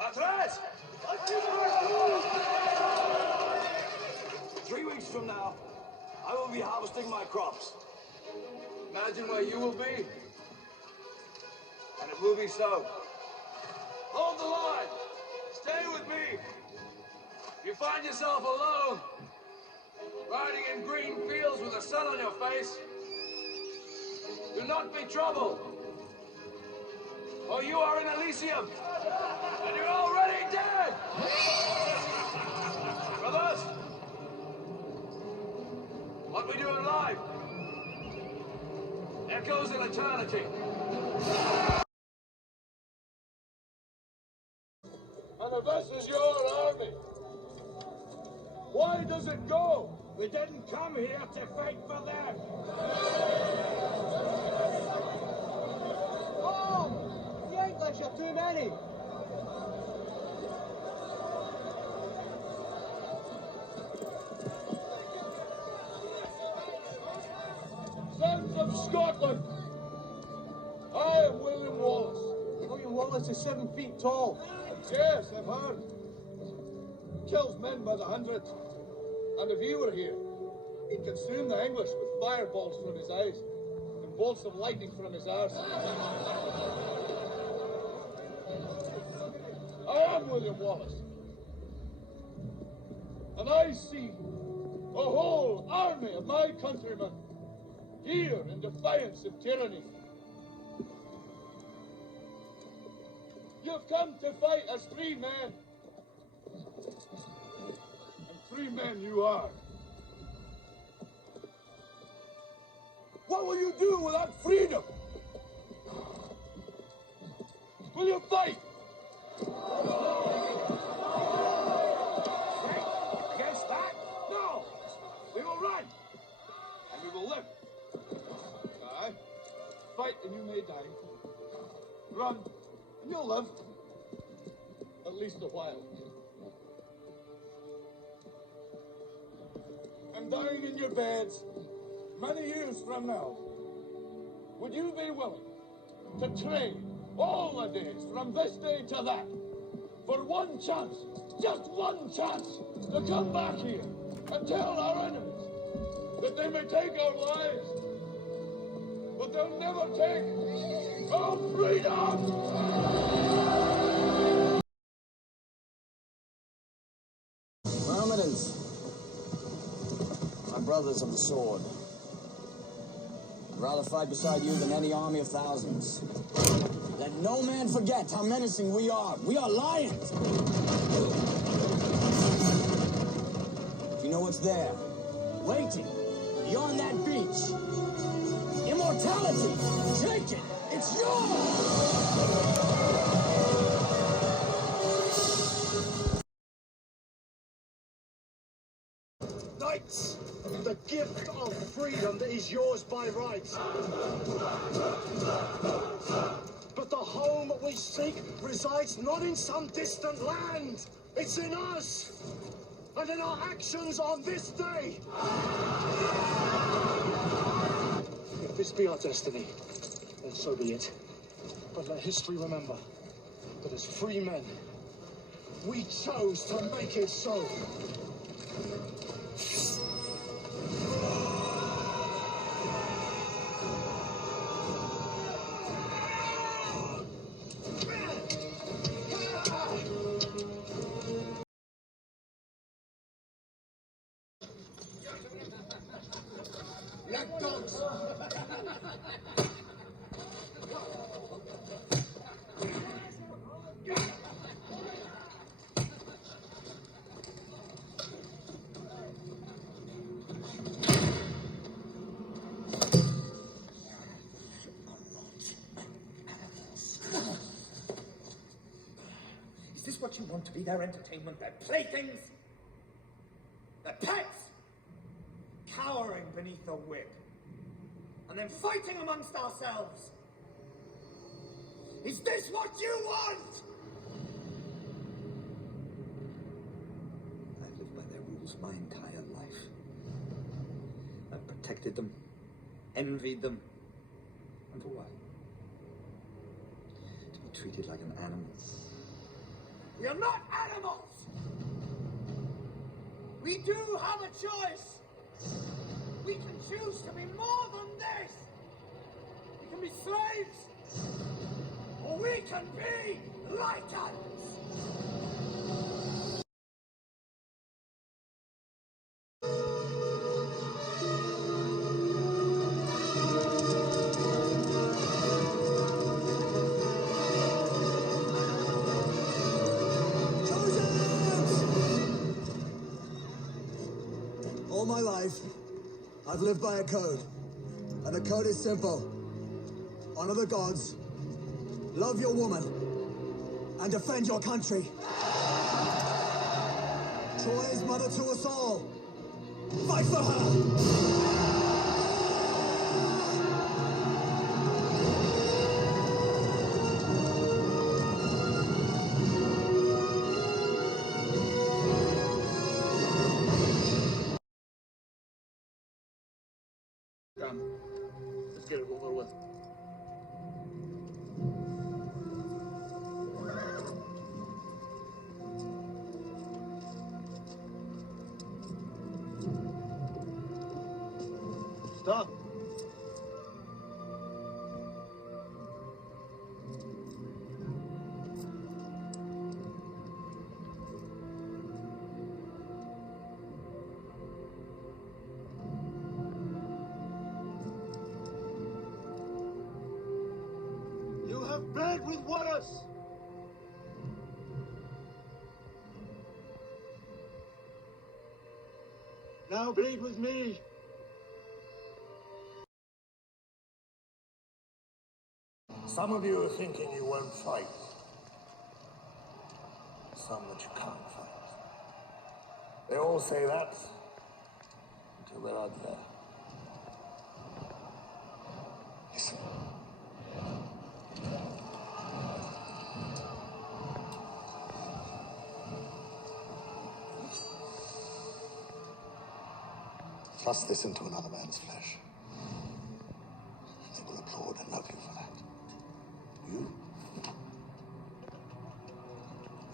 Atrás! 3 weeks from now, I will be harvesting my crops. Imagine where you will be, and it will be so. Hold the line. Stay with me. If you find yourself alone, riding in green fields with the sun on your face, do not be troubled. For you are in Elysium, and you're already dead! Brothers, what we do in life echoes in eternity. And if this is your army, why does it go? We didn't come here to fight for them. Oh, the English are too many. Sons of Scotland, I am William Wallace. William Wallace is 7 feet tall. Yes, I've heard. Kills men by the hundreds. And if he were here, he'd consume the English with fireballs from his eyes and bolts of lightning from his arse. I am William Wallace. And I see a whole army of my countrymen here in defiance of tyranny. You've come to fight as free men. And free men you are. What will you do without freedom? Will you fight? Against that? No! We will run! And we will live. Aye. Fight and you may die. Run and you'll live. At least a while. And dying in your beds many years from now, would you be willing to trade all the days from this day to that for one chance, just one chance, to come back here and tell our enemies that they may take our lives, but they'll never take our freedom! Myrmidons, my brothers of the sword, I'd rather fight beside you than any army of thousands. Let no man forget how menacing we are. We are lions. If you know what's there, waiting, beyond that beach, immortality, take it, it's yours! Knights, the gift of freedom that is yours by right. But the home we seek resides not in some distant land. It's in us, and in our actions on this day. If this be our destiny, then so be it. But let history remember that as free men, we chose to make it so. Is this what you want to be their entertainment, their playthings? Their pets? Cowering beneath the whip, and then fighting amongst ourselves? Is this what you want? I've lived by their rules my entire life. I've protected them, envied them, and for what? To be treated like an animal. We are not animals! We do have a choice! We can choose to be more than this! We can be slaves! Or we can be Lycans! All my life, I've lived by a code. And the code is simple. Honor the gods, love your woman, and defend your country. Troy is mother to us all. Fight for her! Done. Let's get it over with. Stop. You have bled with Wallace. Now bleed with me. Some of you are thinking you won't fight. Some that you can't fight. They all say that until they're out there. Listen. Thrust this into another man's flesh. They will applaud and love you for that.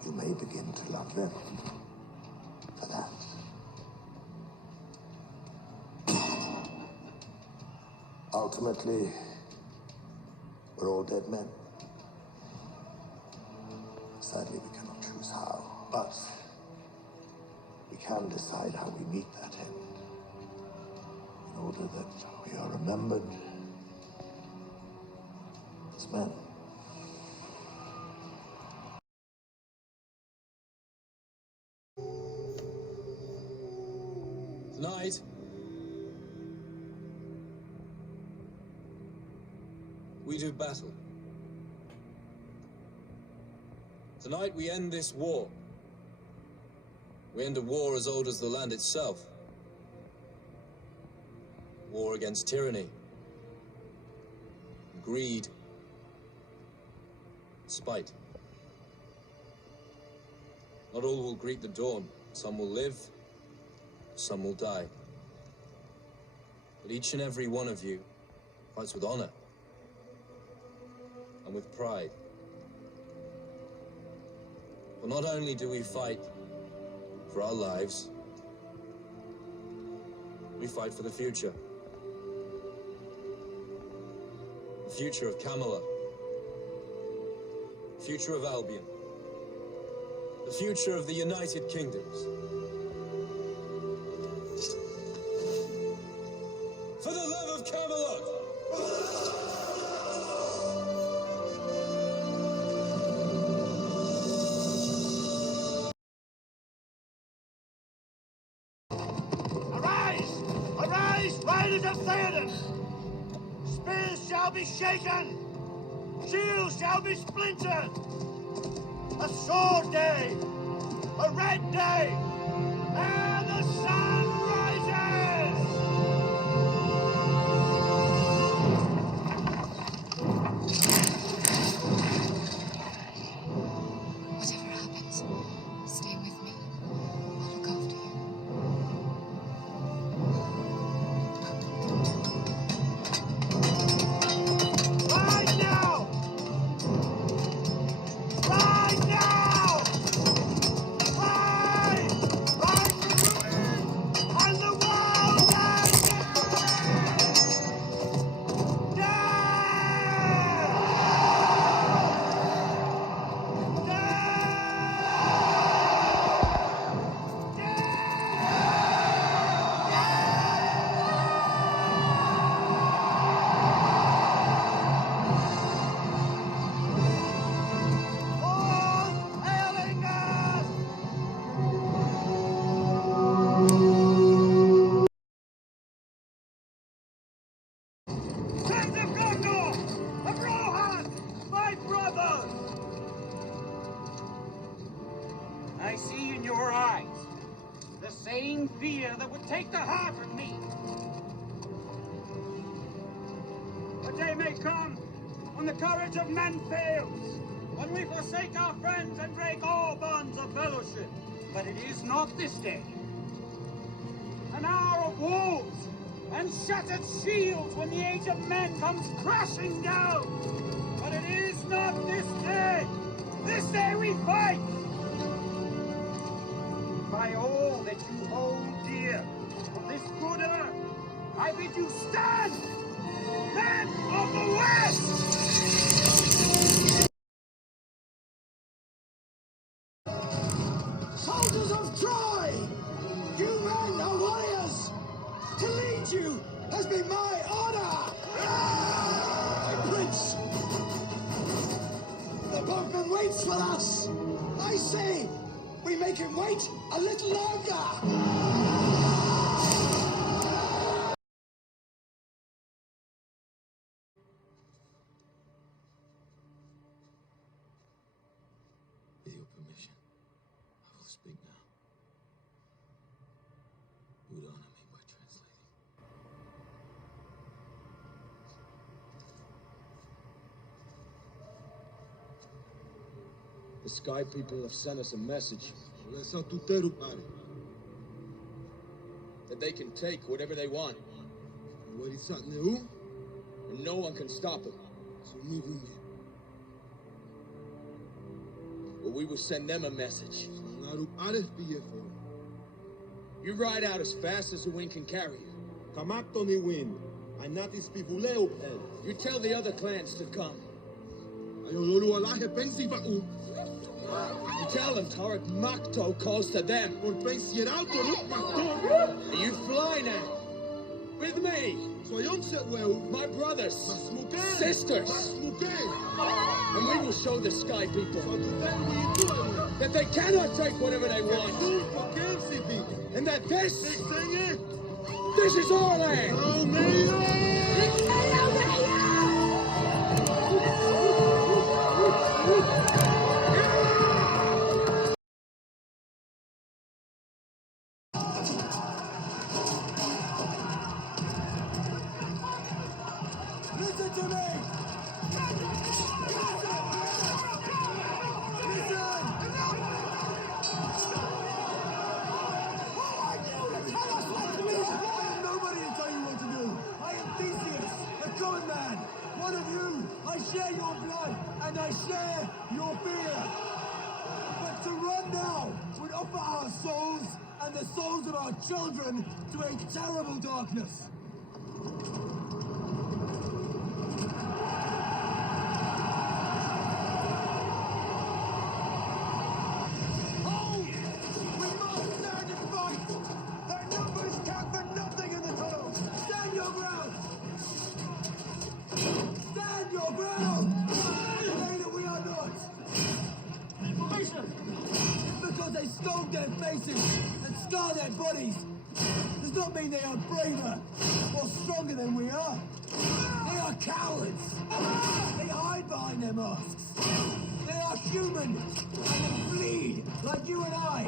You may begin to love them for that. Ultimately, we're all dead men. Sadly, we cannot choose how, but we can decide how we meet that end in order that we are remembered as men. Tonight, we do battle. Tonight we end this war. We end a war as old as the land itself. War against tyranny, greed, spite. Not all will greet the dawn. Some will live, some will die. But each and every one of you fights with honor and with pride. For not only do we fight for our lives, we fight for the future. The future of Camelot. The future of Albion. The future of the United Kingdoms. For the love of Camelot! Arise! Arise, riders of Theoden! Spears shall be shaken! Shields shall be splintered! A sword day! A red day! And the sun rises! Whatever happens, stay with me. I'll look after you. Rise now! Rise now! see in your eyes. The same fear that would take the heart of me. A day may come when the courage of men fails, when we forsake our friends and break all bonds of fellowship. But it is not this day. An hour of walls and shattered shields when the age of men comes crashing down. But it is not this day. This day we fight. By all that you hold dear of this good earth, I bid you stand, men of the West! Soldiers of Troy! You men are warriors! To lead you has been my honor! Prince! The boatman waits for us! I say, we make him wait a little longer! With your permission, I will speak now. You would honor me by translating. The Sky People have sent us a message. That they can take whatever they want. And no one can stop them. But we will send them a message. You ride out as fast as the wind can carry you. You tell the other clans to come. You tell them Tarak Makto calls to them. You fly now. With me. My brothers. Sisters. And we will show the Sky People that they cannot take whatever they want. And that this is our land. Listen to me! Nobody to tell you what to do. I am Theseus, the common man. One of you. I share your blood, and I share your fear. But to run now would offer our souls and the souls of our children to a terrible darkness. They stole their faces and scar their bodies does not mean they are braver or stronger than we are. They are cowards. They hide behind their masks. They are human and they bleed like you and I.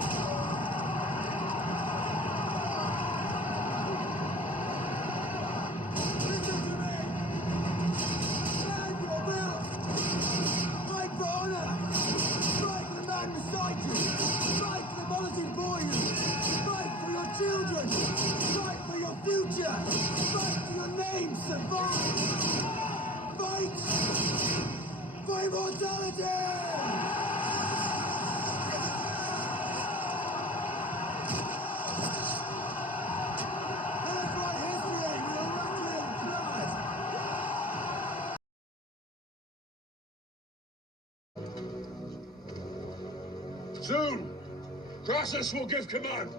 Soon, Crassus will give command,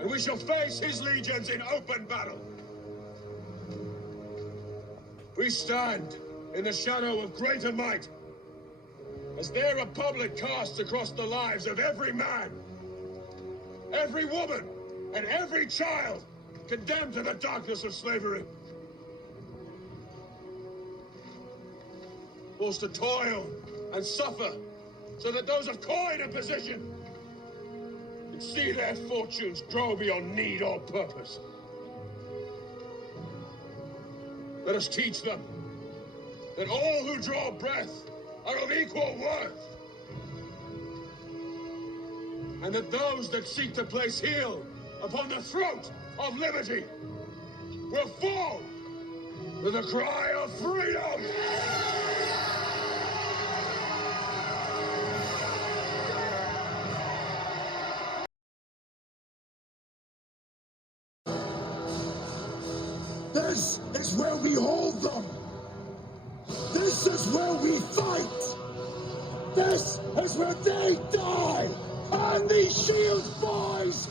and we shall face his legions in open battle. We stand in the shadow of greater might, as their republic casts across the lives of every man, every woman, and every child condemned to the darkness of slavery. Forced to toil and suffer, so that those of coin and position and see their fortunes grow beyond need or purpose. Let us teach them that all who draw breath are of equal worth, and that those that seek to place heel upon the throat of liberty will fall with the cry of freedom! This is where we hold them. This is where we fight. This is where they die. And these shields, boys!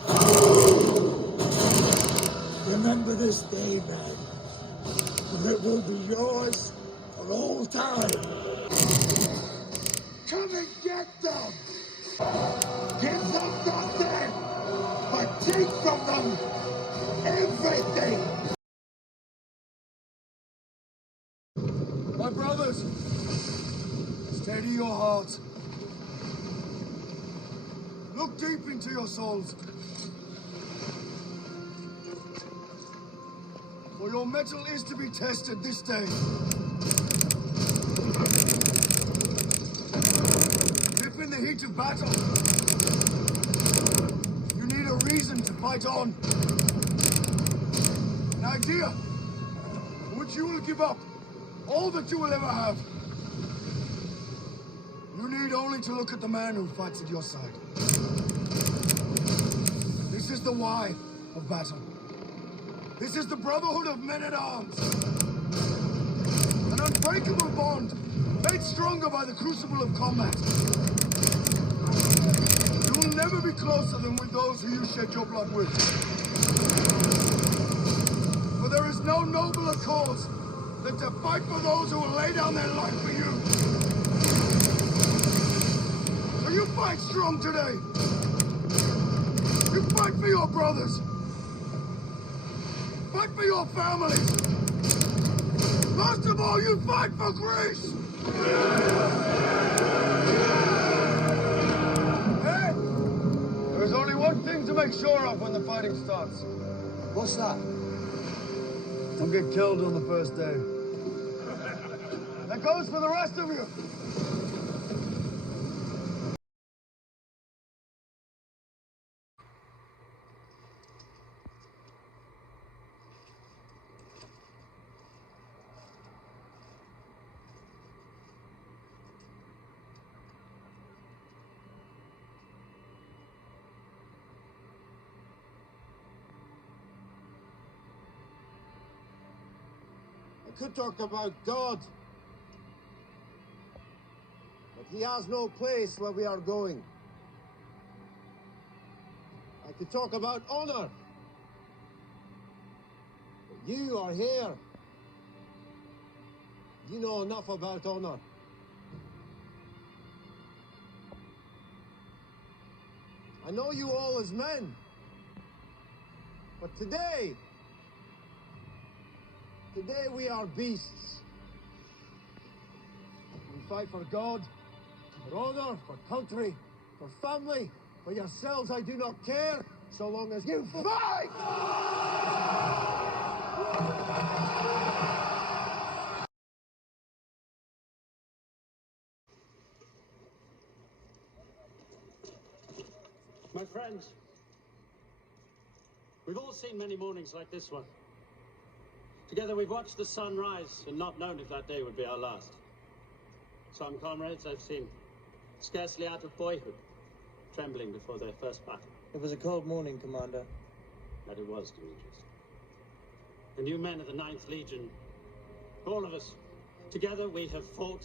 Remember this day, man. For it will be yours for all time. Come and get them! Give them nothing, but take from them everything! My brothers, steady your hearts. Look deep into your souls. For your metal is to be tested this day. If in the heat of battle, you need a reason to fight on. An idea for which you will give up all that you will ever have. You need only to look at the man who fights at your side. This is the why of battle. This is the brotherhood of men-at-arms. An unbreakable bond, made stronger by the crucible of combat. You will never be closer than with those who you shed your blood with. For there is no nobler cause than to fight for those who will lay down their life for you. So you fight strong today. You fight for your brothers. Fight for your families. Most of all, you fight for Greece. Hey, there's only one thing to make sure of when the fighting starts. What's that? Don't get killed on the first day. That goes for the rest of you. I could talk about God, but he has no place where we are going. I could talk about honor, but you are here. You know enough about honor. I know you all as men, but today we are beasts. We fight for God, for honor, for country, for family, for yourselves. I do not care, so long as you fight! My friends, we've all seen many mornings like this one. Together we've watched the sun rise and not known if that day would be our last. Some comrades I've seen, scarcely out of boyhood, trembling before their first battle. It was a cold morning, Commander. That it was, Demetrius. And you men of the 9th Legion, all of us, together we have fought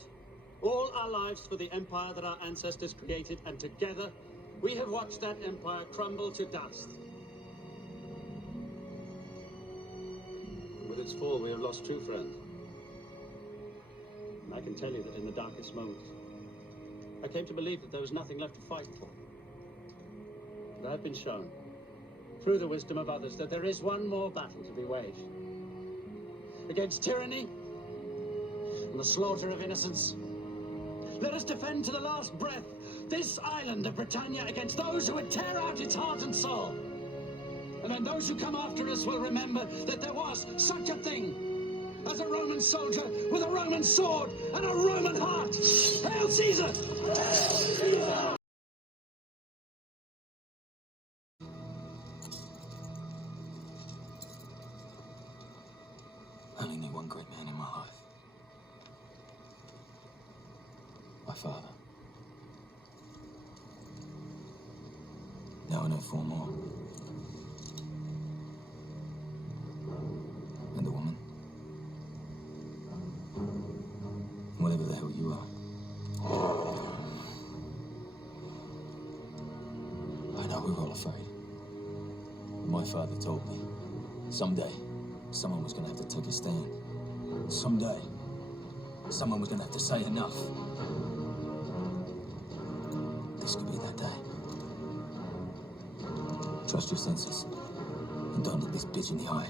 all our lives for the empire that our ancestors created, and together we have watched that empire crumble to dust. With its fall, we have lost true friends. And I can tell you that in the darkest moments, I came to believe that there was nothing left to fight for. But I've been shown, through the wisdom of others, that there is one more battle to be waged. Against tyranny and the slaughter of innocents. Let us defend to the last breath this island of Britannia against those who would tear out its heart and soul. And then those who come after us will remember that there was such a thing as a Roman soldier with a Roman sword and a Roman heart. Hail Caesar! Hail Caesar! I only need one great man in my life. My father. Now I know 4 more. And a woman. Whatever the hell you are. I know we're all afraid. My father told me, someday, someone was gonna have to take a stand. Someday, someone was gonna have to say enough. This could be that day. Trust your senses, and don't look this bitch in the eye.